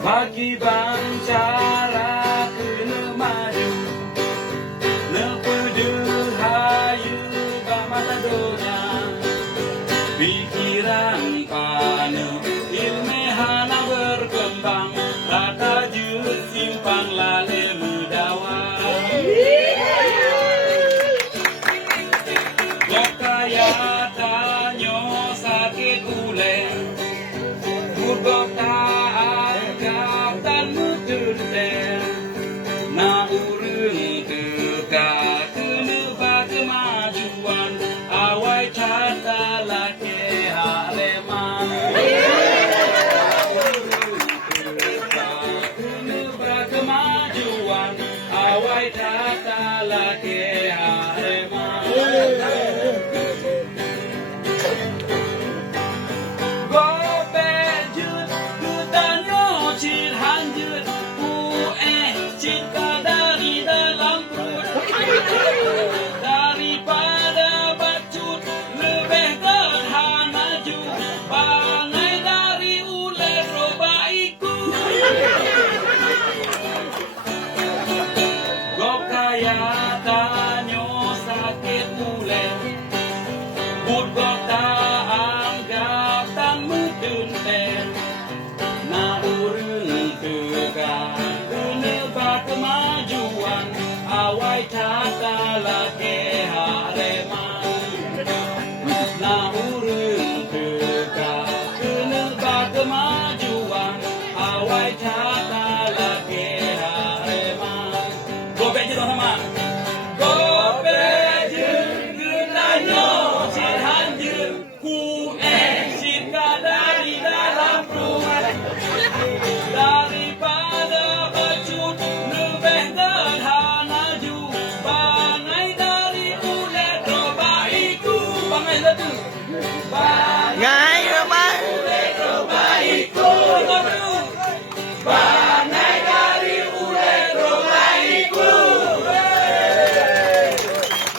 bagi bangsa kena maju nepedeh hayu mata dunia pikiran pana ilmehana berkembang rata jut simpang lalil mudawa Gokaya tanyo sakit uleng Murgokta angkatan muterdeng Na urung teka keneba kemajuan Awai cata lake haleman Urung teka keneba kemajuan Awai cata lake